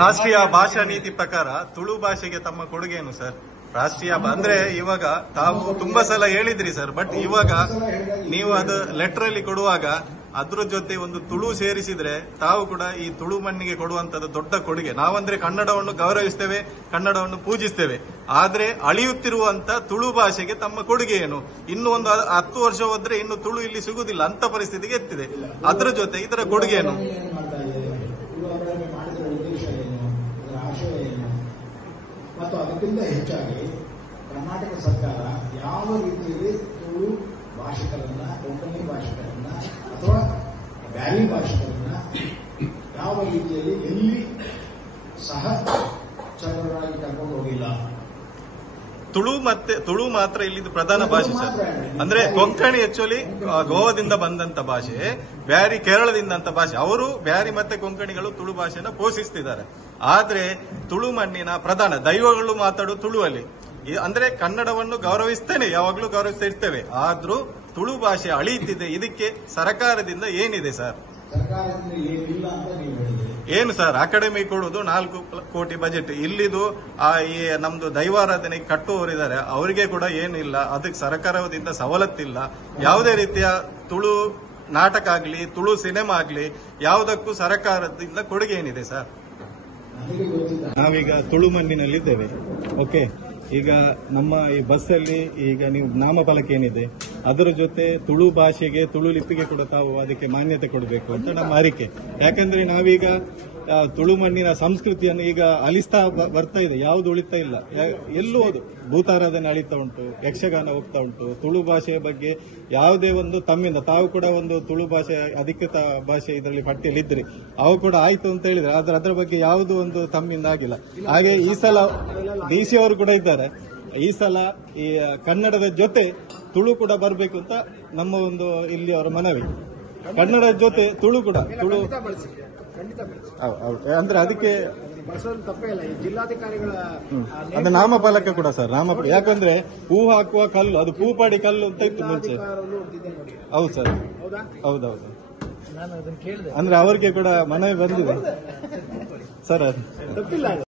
ರಾಷ್ಟ್ರೀಯ ಭಾಷಾ ನೀತಿ ಪ್ರಕಾರ ತುಳು ಭಾಷೆಗೆ ತಮ್ಮ ಕೊಡುಗೆ ಏನು ಸರ್? ರಾಷ್ಟ್ರೀಯ ಅಂದ್ರೆ ಇವಾಗ ತಾವು ತುಂಬಾ ಸಲ ಹೇಳಿದ್ರಿ ಸರ್, ಬಟ್ ಇವಾಗ ನೀವು ಅದು ಲೆಟರ್ ಅಲ್ಲಿ ಕೊಡುವಾಗ ಅದ್ರ ಜೊತೆ ಒಂದು ತುಳು ಸೇರಿಸಿದ್ರೆ ತಾವು ಕೂಡ ಈ ತುಳು ಮಣ್ಣಿಗೆ ಕೊಡುವಂತದ್ದು ದೊಡ್ಡ ಕೊಡುಗೆ. ನಾವಂದ್ರೆ ಕನ್ನಡವನ್ನು ಗೌರವಿಸ್ತೇವೆ, ಕನ್ನಡವನ್ನು ಪೂಜಿಸ್ತೇವೆ, ಆದ್ರೆ ಅಳಿಯುತ್ತಿರುವಂತ ತುಳು ಭಾಷೆಗೆ ತಮ್ಮ ಕೊಡುಗೆ ಏನು? ಇನ್ನು ಒಂದು 10 ವರ್ಷ ಹೋದ್ರೆ ಇನ್ನು ತುಳು ಇಲ್ಲಿ ಸಿಗುದಿಲ್ಲ ಅಂತ ಪರಿಸ್ಥಿತಿಗೆ ಎತ್ತಿದೆ. ಅದ್ರ ಜೊತೆ ಇದರ ಕೊಡುಗೆ ಏನು? ಮತ್ತು ಅದಕ್ಕಿಂತ ಹೆಚ್ಚಾಗಿ ಕರ್ನಾಟಕ ಸರ್ಕಾರ ಯಾವ ರೀತಿಯಲ್ಲಿ ತುಳು ಭಾಷಿಕರನ್ನ, ಕೊಂಕಣಿ ಭಾಷಿಕರನ್ನ ಅಥವಾ ಬ್ಯಾರಿ ಭಾಷಿಕರನ್ನ ಯಾವ ರೀತಿಯಲ್ಲಿ ಎಲ್ಲಿ ಸಹ ಚಲನರಾಗಿ ಕರ್ಕೊಂಡು ಹೋಗಿಲ್ಲ. ತುಳು ಮಾತ್ರ ಇಲ್ಲಿದ್ದು ಪ್ರಧಾನ ಭಾಷೆ ಸರ್. ಅಂದ್ರೆ ಕೊಂಕಣಿ ಆಕ್ಚುಲಿ ಗೋವಾದಿಂದ ಬಂದಂತ ಭಾಷೆ, ಬ್ಯಾರಿ ಕೇರಳದಿಂದ ಭಾಷೆ. ಅವರು ಬ್ಯಾರಿ ಮತ್ತೆ ಕೊಂಕಣಿಗಳು ತುಳು ಭಾಷೆನ ಪೋಷಿಸ್ತಿದ್ದಾರೆ. ಆದ್ರೆ ತುಳು ಮಣ್ಣಿನ ಪ್ರಧಾನ ದೈವಗಳು ಮಾತಾಡೋ ತುಳುವಲ್ಲಿ. ಅಂದ್ರೆ ಕನ್ನಡವನ್ನು ಗೌರವಿಸ್ತೇನೆ, ಯಾವಾಗ್ಲೂ ಗೌರವಿಸ್ತಾ ಇರ್ತೇವೆ, ಆದ್ರೂ ತುಳು ಭಾಷೆ ಅಳಿಯುತ್ತಿದೆ. ಇದಕ್ಕೆ ಸರ್ಕಾರದಿಂದ ಏನಿದೆ ಸರ್? ಸರ್ಕಾರದಿಂದ ಏನಿಲ್ಲ ಅಂತ ನೀವು ಹೇಳಿದ್ರಿ. ಏನು ಸರ್, ಅಕಾಡೆಮಿ ಕೊಡುವುದು 4 ಕೋಟಿ ಬಜೆಟ್. ಇಲ್ಲಿದು ಈ ನಮ್ದು ದೈವಾರಾಧನೆಗೆ ಕಟ್ಟುವವರಿದ್ದಾರೆ, ಅವರಿಗೆ ಕೂಡ ಏನಿಲ್ಲ. ಅದಕ್ಕೆ ಸರ್ಕಾರದಿಂದ ಸವಲತ್ತಿಲ್ಲ. ಯಾವುದೇ ರೀತಿಯ ತುಳು ನಾಟಕ ಆಗ್ಲಿ, ತುಳು ಸಿನಿಮಾ ಆಗ್ಲಿ, ಯಾವುದಕ್ಕೂ ಸರ್ಕಾರದಿಂದ ಕೊಡುಗೆ ಏನಿದೆ ಸರ್? ನಾವೀಗ ತುಳು ಮಣ್ಣಿನಲ್ಲಿದ್ದೇವೆ. ಓಕೆ, ಈಗ ನಮ್ಮ ಈ ಬಸ್ಸಲ್ಲಿ ಈಗ ನೀವು ನಾಮಫಲಕ ಏನಿದೆ ಅದರ ಜೊತೆ ತುಳು ಭಾಷೆಗೆ, ತುಳು ಲಿಪಿಗೆ ಕೂಡ ತಾವು ಅದಕ್ಕೆ ಮಾನ್ಯತೆ ಕೊಡಬೇಕು ಅಂತ ನಮ್ಮ ಅರಿಕೆ. ಯಾಕಂದ್ರೆ ನಾವೀಗ ತುಳು ಮಣ್ಣಿನ ಸಂಸ್ಕೃತಿಯನ್ನು ಈಗ ಅಲಿಸ್ತಾ ಬರ್ತಾ ಇದೆ, ಯಾವುದು ಉಳಿತಾ ಇಲ್ಲ. ಎಲ್ಲೂ ಹೋದು ಭೂತಾರಾಧನೆ ಅಳಿತಾ ಉಂಟು, ಯಕ್ಷಗಾನ ಹೋಗ್ತಾ ಉಂಟು. ತುಳು ಭಾಷೆಯ ಬಗ್ಗೆ ಯಾವುದೇ ಒಂದು ತಮ್ಮಿಂದ ತಾವು ಕೂಡ ಒಂದು ತುಳು ಭಾಷೆ ಅಧಿಕೃತ ಭಾಷೆ ಇದರಲ್ಲಿ ಪಟ್ಟಿಯಲ್ಲಿದ್ರಿ, ಅವು ಕೂಡ ಆಯ್ತು ಅಂತ ಹೇಳಿದ್ರೆ, ಆದ್ರೆ ಅದರ ಬಗ್ಗೆ ಯಾವುದೂ ಒಂದು ತಮ್ಮಿಂದ ಆಗಿಲ್ಲ. ಹಾಗೆ ಈ ಸಲ DC ಅವರು ಕೂಡ ಇದ್ದಾರೆ. ಈ ಸಲ ಈ ಕನ್ನಡದ ಜೊತೆ ತುಳು ಕೂಡ ಬರಬೇಕು ಅಂತ ನಮ್ಮ ಒಂದು ಇಲ್ಲಿ ಅವರ ಮನವಿ. ಕನ್ನಡದ ಜೊತೆ ತುಳು ಕೂಡ ಅಂದ್ರೆ ಅದಕ್ಕೆ ಜಿಲ್ಲಾಧಿಕಾರಿಗಳ ಅದು ನಾಮಫಲಕ ಕೂಡ ಸರ್, ನಾಮಫಲಕ. ಯಾಕಂದ್ರೆ ಹೂ ಹಾಕುವ ಕಲ್ಲು, ಅದು ಪೂಪಾಡಿ ಕಲ್ಲು ಅಂತ ಇತ್ತು ಮುಂಚೆ. ಹೌದು ಸರ್, ಹೌದೌದು. ಅಂದ್ರೆ ಅವರಿಗೆ ಕೂಡ ಮನವಿ ಬಂದಿದೆ ಸರ್.